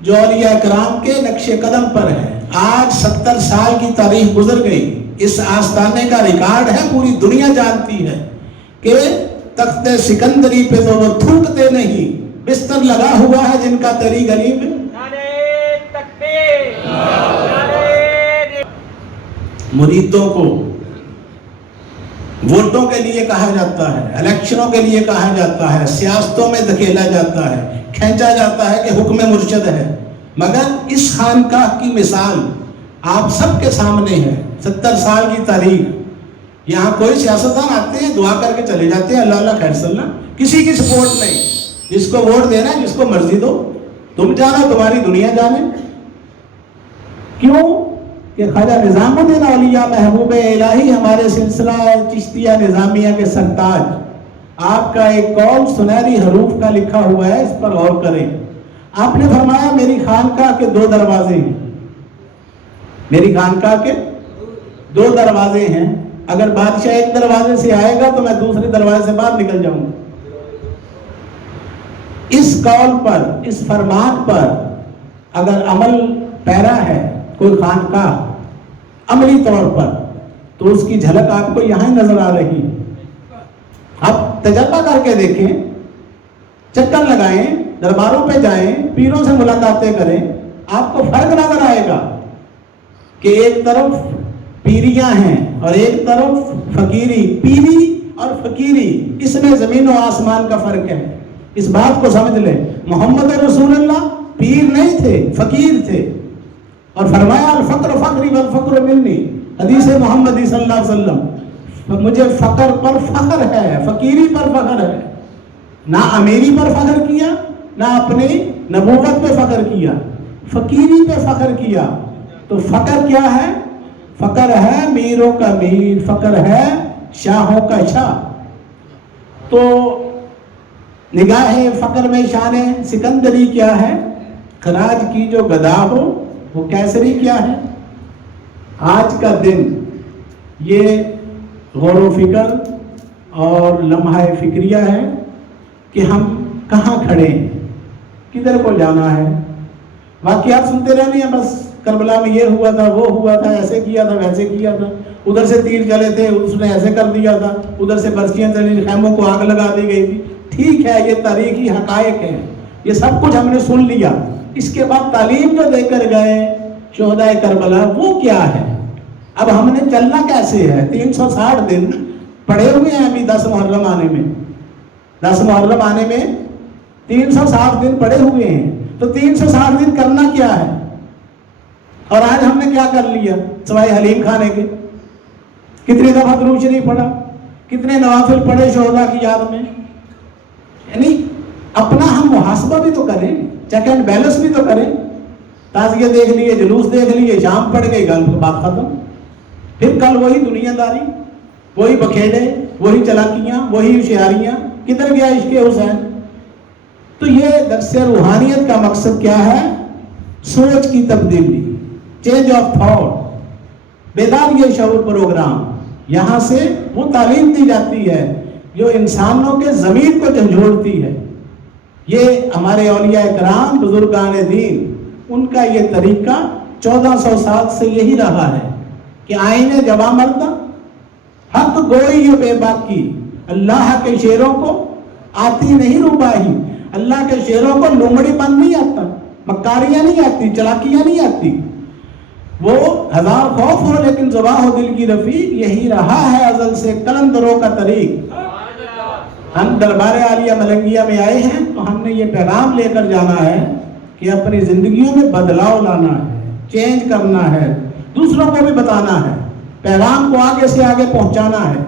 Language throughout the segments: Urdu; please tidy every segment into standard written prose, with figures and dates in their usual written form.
جو اولیاء کرام کے نقش قدم پر ہے. آج 70 سال کی تاریخ گزر گئی. اس آستانے کا ریکارڈ ہے، پوری دنیا جانتی ہے کہ تخت سکندری پہ تو وہ تھوکتے نہیں، بستر لگا ہوا ہے جن کا تیری گلی میں. مریدوں کو ووٹوں کے لیے کہا جاتا ہے، الیکشنوں کے لیے کہا جاتا ہے، سیاستوں میں دھکیلا جاتا ہے، کھینچا جاتا ہے کہ حکم مرشد ہے. مگر اس خانقاہ کی مثال آپ سب کے سامنے ہے. 70 سال کی تاریخ. یہاں کوئی سیاستدان آتے ہیں، دعا کر کے چلے جاتے ہیں، اللہ اللہ خیر صلی اللہ، کسی کی سپورٹ نہیں. جس کو ووٹ دینا ہے، جس کو مرضی دو، تم جانو تمہاری دنیا جانے. کیوں کہ خواجہ نظام الدین اولیاء محبوب الہی ہمارے سلسلہ چشتیہ نظامیہ کے سرتاج، آپ کا ایک قول سنہری حروف کا لکھا ہوا ہے، اس پر غور کریں. آپ نے فرمایا میری خانقاہ کے 2 دروازے ہیں. میری خانقاہ کے 2 دروازے ہیں. اگر بادشاہ ایک دروازے سے آئے گا تو میں دوسرے دروازے سے باہر نکل جاؤں گا. اس قول پر، اس فرمان پر اگر عمل پیرا ہے کوئی خانقاہ عملی طور پر، تو اس کی جھلک آپ کو یہاں نظر آ رہی ہے. آپ تجربہ کر کے دیکھیں، چکر لگائیں، درباروں پہ جائیں، پیروں سے ملاقاتیں کریں، آپ کو فرق نظر آئے گا کہ ایک طرف پیریاں ہیں اور ایک طرف فقیری. پیری اور فقیری، اس میں زمین و آسمان کا فرق ہے. اس بات کو سمجھ لیں. محمد رسول اللہ پیر نہیں تھے، فقیر تھے. اور فرمایا الفقر فقری والفقر منی، حدیث محمدی صلی اللہ علیہ وسلم، مجھے فقر پر فخر ہے، فقیری پر فخر ہے. نہ امیری پر فخر کیا، نہ اپنی نبوت پہ فخر کیا، فقیری پہ فخر کیا. تو فقر کیا ہے؟ فقر ہے میروں کا میر، فقر ہے شاہوں کا شاہ. تو نگاہ فقر میں شان سکندری کیا ہے؟ خراج کی جو گدا ہو وہ کیسری کیا ہے؟ آج کا دن یہ غور و فکر اور لمحہ فکریہ ہے کہ ہم کہاں کھڑے ہیں، کدھر کو جانا ہے. واقعات سنتے رہنے ہیں، بس کربلا میں یہ ہوا تھا، وہ ہوا تھا، ایسے کیا تھا، ویسے کیا تھا، ادھر سے تیر چلے تھے، اس نے ایسے کر دیا تھا، ادھر سے برسیاں چلی، خیموں کو آگ لگا دی گئی تھی. ٹھیک ہے، یہ تاریخی حقائق ہیں، یہ سب کچھ ہم نے سن لیا. اس کے بعد تعلیم جو دے کر گئے شہدائے کربلا، وہ کیا ہے؟ اب ہم نے چلنا کیسے ہے؟ 360 دن پڑے ہوئے ہیں ابھی 10 محرم آنے میں. 10 محرم آنے میں 360 دن پڑے ہوئے ہیں. تو 360 دن کرنا کیا ہے؟ اور آج ہم نے کیا کر لیا سوائے حلیم کھانے کے؟ کتنی دفعہ درود شریف پڑھا، کتنے نوافل پڑھے شہداء کی یاد میں. یعنی اپنا ہم محاسبہ بھی تو کریں، چیک اینڈ بیلنس بھی تو کریں. تازیہ دیکھ لیے، جلوس دیکھ لیے، شام پڑ گئی، گل بات ختم. پھر کل وہی دنیا داری، وہی بکھیڑے، وہی چلاکیاں، وہی ہوشیاریاں. کدھر گیا عشق حسین؟ تو یہ درس روحانیت کا مقصد کیا ہے؟ سوچ کی تبدیلی، چینج آف تھاٹ، بیداری شعور پروگرام. یہاں سے وہ تعلیم دی جاتی ہے جو انسانوں کے ضمیر کو جھنجھوڑتی ہے. یہ ہمارے اولیاء کرام، بزرگان دین، ان کا یہ طریقہ 1400 سال سے یہی رہا ہے کہ آئینے جواب مردہ حق گوئی یہ بے باکی. اللہ کے شیروں کو آتی نہیں روباہی. اللہ کے شیروں کو لومڑی پن نہیں آتا، مکاریاں نہیں آتی، چلاکیاں نہیں آتی. وہ ہزار خوف ہو لیکن زباں ہو دل کی رفیق. یہی رہا ہے ازل سے قلندروں کا طریق. ہم دربار عالیہ ملنگیہ میں آئے ہیں تو ہم نے یہ پیغام لے کر جانا ہے کہ اپنی زندگیوں میں بدلاؤ لانا ہے، چینج کرنا ہے، دوسروں کو بھی بتانا ہے، پیغام کو آگے سے آگے پہنچانا ہے.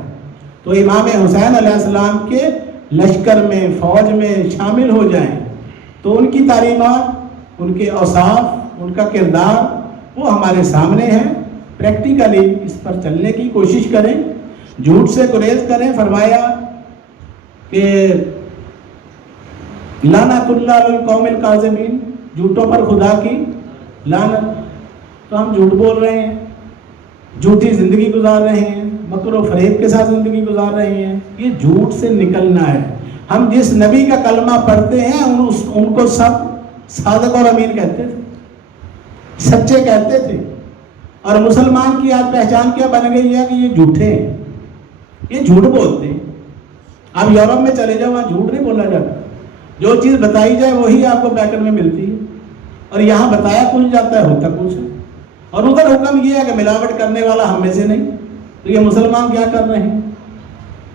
تو امام حسین علیہ السلام کے لشکر میں، فوج میں شامل ہو جائیں تو ان کی تعلیمات، ان کے اوصاف، ان کا کردار وہ ہمارے سامنے ہے. پریکٹیکلی اس پر چلنے کی کوشش کریں، جھوٹ سے گریز کریں. فرمایا کہ لعنت اللہ علی القوم الکاذبین، جھوٹوں پر خدا کی لعنت. تو ہم جھوٹ بول رہے ہیں، جھوٹی زندگی گزار رہے ہیں، مکر و فریب کے ساتھ زندگی گزار رہے ہیں. یہ جھوٹ سے نکلنا ہے. ہم جس نبی کا کلمہ پڑھتے ہیں ان کو سب صادق اور امین کہتے تھے, سچے کہتے تھے. اور مسلمان کی آج پہچان کیا بن گئی ہے کہ یہ جھوٹے ہیں, یہ جھوٹ بولتے ہیں. آپ یورپ میں چلے جاؤ, وہاں جھوٹ نہیں بولا جاتا, جو چیز بتائی جائے وہی آپ کو پیکٹ میں ملتی ہے. اور یہاں بتایا کچھ جاتا ہے ہوتا کچھ ہے. اور ادھر حکم یہ ہے کہ ملاوٹ کرنے والا ہم میں سے نہیں. تو یہ مسلمان کیا کر رہے ہیں؟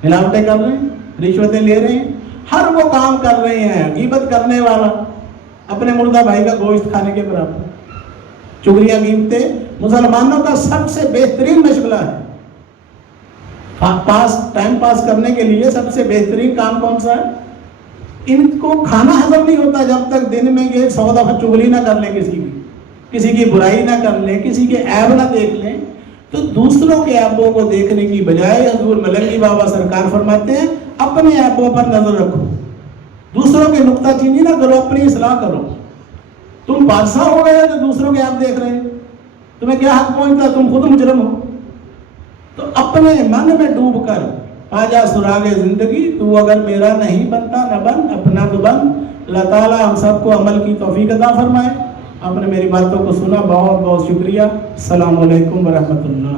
ملاوٹیں کر رہے ہیں, رشوتیں لے رہے ہیں, ہر وہ کام کر رہے ہیں. غیبت کرنے والا اپنے مردہ بھائی کا گوشت کھانے کے برابر. چغلیاں غیبتیں مسلمانوں کا سب سے بہترین مشغلہ ہے. ٹائم پاس کرنے کے لیے سب سے بہترین کام کون سا ہے؟ ان کو کھانا ہضم نہیں ہوتا جب تک دن میں یہ 100 دفعہ چغلی نہ کر لیں, کسی کی برائی نہ کر لیں, کسی کے عیب نہ دیکھ لیں. تو دوسروں کے عیبوں کو دیکھنے کی بجائے حضور ملنگی بابا سرکار فرماتے ہیں اپنے عیبوں پر نظر رکھو, دوسروں کے نکتہ چینی نہ کرو, اپنی اصلاح کرو. تم بادشاہ ہو گئے تو دوسروں کے عیب دیکھ رہے ہیں, تمہیں کیا حق پہنچتا, تم خود مجرم ہو. تو اپنے من میں ڈوب کر پا جا سراغ زندگی. تو اگر میرا نہیں بنتا نہ بن, اپنا تو بن. اللہ تعالیٰ ہم سب کو عمل کی توفیق عطا فرمائے. آپ نے میری باتوں کو سنا, بہت بہت شکریہ. السلام علیکم ورحمۃ اللہ.